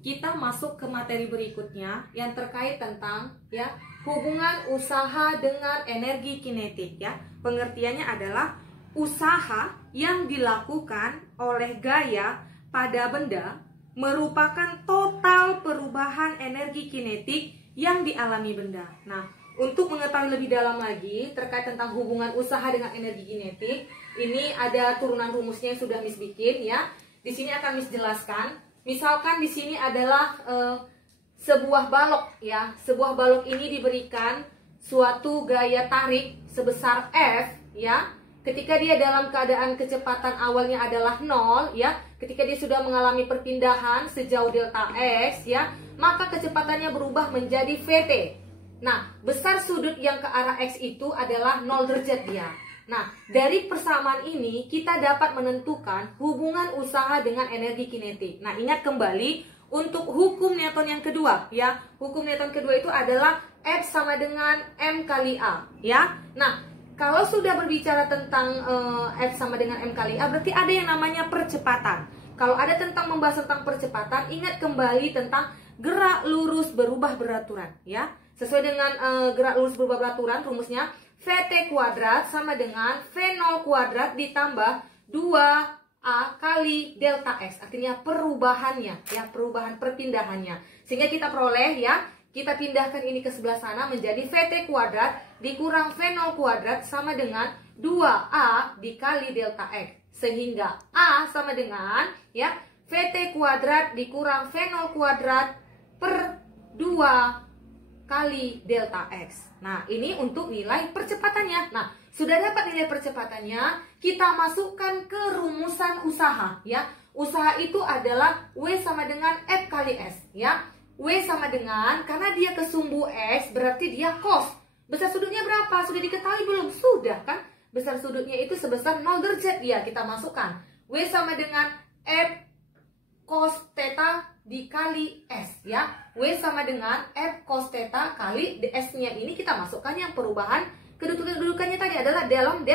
kita masuk ke materi berikutnya yang terkait tentang ya hubungan usaha dengan energi kinetik ya. Pengertiannya adalah usaha yang dilakukan oleh gaya pada benda merupakan total perubahan energi kinetik yang dialami benda. Nah, untuk mengetahui lebih dalam lagi terkait tentang hubungan usaha dengan energi kinetik, ini ada turunan rumusnya yang sudah Miss bikin ya. Di sini akan Miss jelaskan. Misalkan di sini adalah sebuah balok ya. Sebuah balok ini diberikan suatu gaya tarik sebesar F ya. Ketika dia dalam keadaan kecepatan awalnya adalah 0 ya, ketika dia sudah mengalami perpindahan sejauh delta X ya, maka kecepatannya berubah menjadi VT. Nah, besar sudut yang ke arah X itu adalah 0 derajat dia. Nah, dari persamaan ini kita dapat menentukan hubungan usaha dengan energi kinetik. Nah, ingat kembali untuk hukum Newton yang kedua ya. Hukum Newton kedua itu adalah F sama dengan M kali A ya. Nah, kalau sudah berbicara tentang F sama dengan M kali A, berarti ada yang namanya percepatan. Kalau ada tentang membahas tentang percepatan, ingat kembali tentang gerak lurus berubah beraturan ya. Sesuai dengan gerak lurus berubah beraturan, rumusnya VT kuadrat sama dengan V0 kuadrat ditambah 2A kali delta X. Artinya perubahannya ya, perubahan perpindahannya. Sehingga kita peroleh ya, kita pindahkan ini ke sebelah sana menjadi VT kuadrat dikurang V0 kuadrat sama dengan 2A dikali delta X. Sehingga A sama dengan ya VT kuadrat dikurang V0 kuadrat per 2 kali delta X. Nah, ini untuk nilai percepatannya. Nah, sudah dapat nilai percepatannya, kita masukkan ke rumusan usaha ya. Usaha itu adalah W sama dengan F kali S ya. W sama dengan, karena dia ke sumbu X, berarti dia cos. Besar sudutnya berapa? Sudah diketahui belum? Sudah kan? Besar sudutnya itu sebesar 0 derajat ya, kita masukkan. W sama dengan F cos theta dikali S ya. W sama dengan F cos theta kali S-nya ini kita masukkan yang perubahan kedudukannya tadi adalah dalam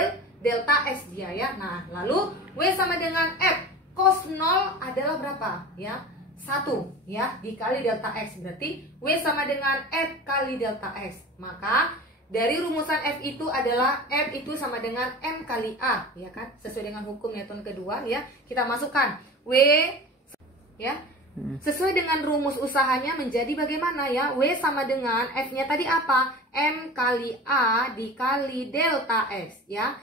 delta S dia ya. Nah, lalu W sama dengan F cos 0 adalah berapa? Ya, 1 ya dikali delta X, berarti W sama dengan F kali delta X. Maka dari rumusan F itu adalah F itu sama dengan M kali A ya kan, sesuai dengan hukum Newton kedua ya. Kita masukkan W ya, sesuai dengan rumus usahanya menjadi bagaimana ya? W sama dengan F-nya tadi apa? M kali A dikali delta X ya.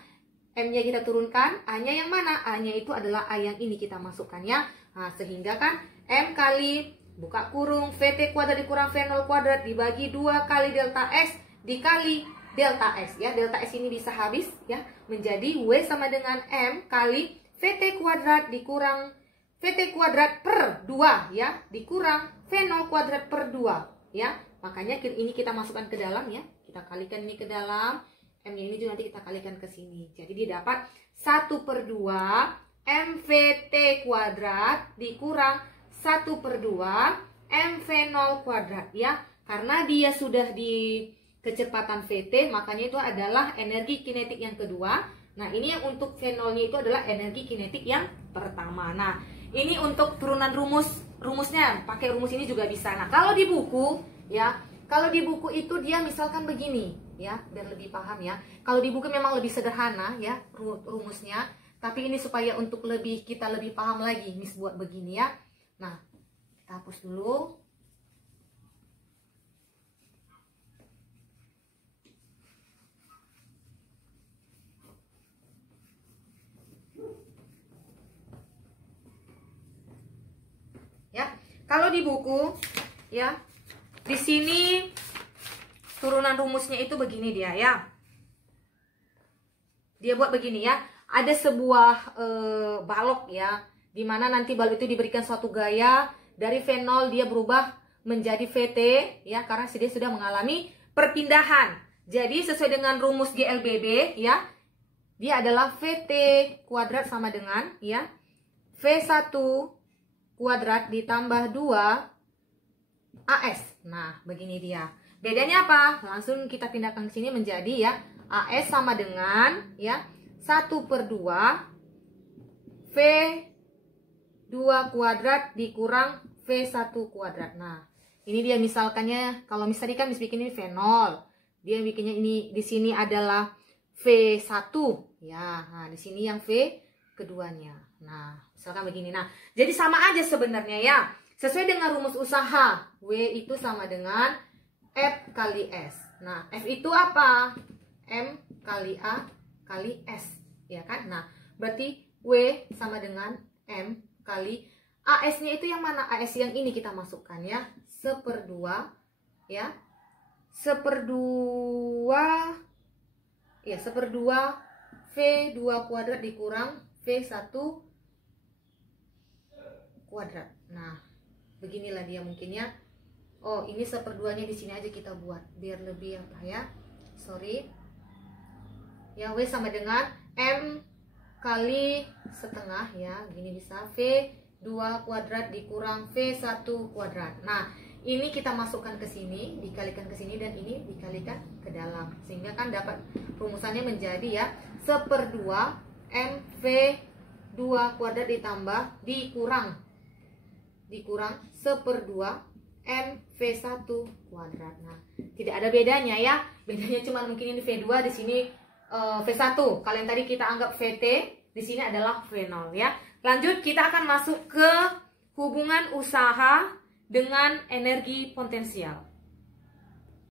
M-nya kita turunkan, A-nya yang mana? A-nya itu adalah A yang ini kita masukkan ya. Nah, sehingga kan M kali buka kurung VT kuadrat dikurang V0 kuadrat dibagi 2 kali delta X dikali delta X ya. Delta X ini bisa habis ya, menjadi W sama dengan M kali VT kuadrat dikurang VT kuadrat per 2 ya, dikurang V0 kuadrat per 2 ya. Makanya ini kita masukkan ke dalam ya. Kita kalikan ini ke dalam. M-nya ini juga nanti kita kalikan ke sini. Jadi didapat 1 per 2 MVT kuadrat dikurang 1 per 2 MV0 kuadrat ya. Karena dia sudah di kecepatan VT, makanya itu adalah energi kinetik yang kedua. Nah, ini yang untuk V0-nya itu adalah energi kinetik yang pertama. Nah, ini untuk turunan rumusnya, pakai rumus ini juga bisa. Nah, kalau di buku ya, kalau di buku itu dia misalkan begini ya, biar lebih paham ya. Kalau di buku memang lebih sederhana ya rumusnya, tapi ini supaya untuk kita lebih paham lagi, Miss buat begini ya. Nah, kita hapus dulu. Kalau di buku ya, di sini turunan rumusnya itu begini dia ya. Dia buat begini ya. Ada sebuah balok ya, dimana nanti balok itu diberikan suatu gaya, dari V0 dia berubah menjadi VT ya, karena dia sudah mengalami perpindahan. Jadi sesuai dengan rumus GLBB ya, dia adalah VT kuadrat sama dengan ya V1 kuadrat ditambah 2 AS. Nah, begini dia. Bedanya apa? Langsung kita pindahkan ke sini menjadi ya AS sama dengan ya 1 per 2 V2 kuadrat dikurang V1 kuadrat. Nah, ini dia misalkannya, kalau misalnya kan bikin ini V0. Dia bikinnya ini di sini adalah V1 ya. Nah, di sini yang V keduanya. Nah, misalkan begini. Nah, jadi sama aja sebenarnya ya. Sesuai dengan rumus usaha, W itu sama dengan F kali S. Nah, F itu apa? M kali A kali S, ya kan? Nah, berarti W sama dengan M kali AS-nya itu yang mana? AS yang ini kita masukkan ya. 1/2 ya. 1/2 ya, 1/2 V2 kuadrat dikurang V1 kuadrat. Nah, beginilah dia mungkin ya. Oh, ini 1/2-nya di sini aja kita buat biar lebih apa ya. Sorry. Ya, W sama dengan M kali setengah ya. Gini bisa V2 kuadrat dikurang V1 kuadrat. Nah, ini kita masukkan ke sini, dikalikan ke sini, dan ini dikalikan ke dalam. Sehingga kan dapat rumusannya menjadi ya 1/2 MV2 kuadrat ditambah dikurang 1/2 MV1 kuadrat. Nah, tidak ada bedanya ya. Bedanya cuma mungkin ini V2, di sini V1. Kalau yang tadi kita anggap VT, di sini adalah V0 ya. Lanjut, kita akan masuk ke hubungan usaha dengan energi potensial.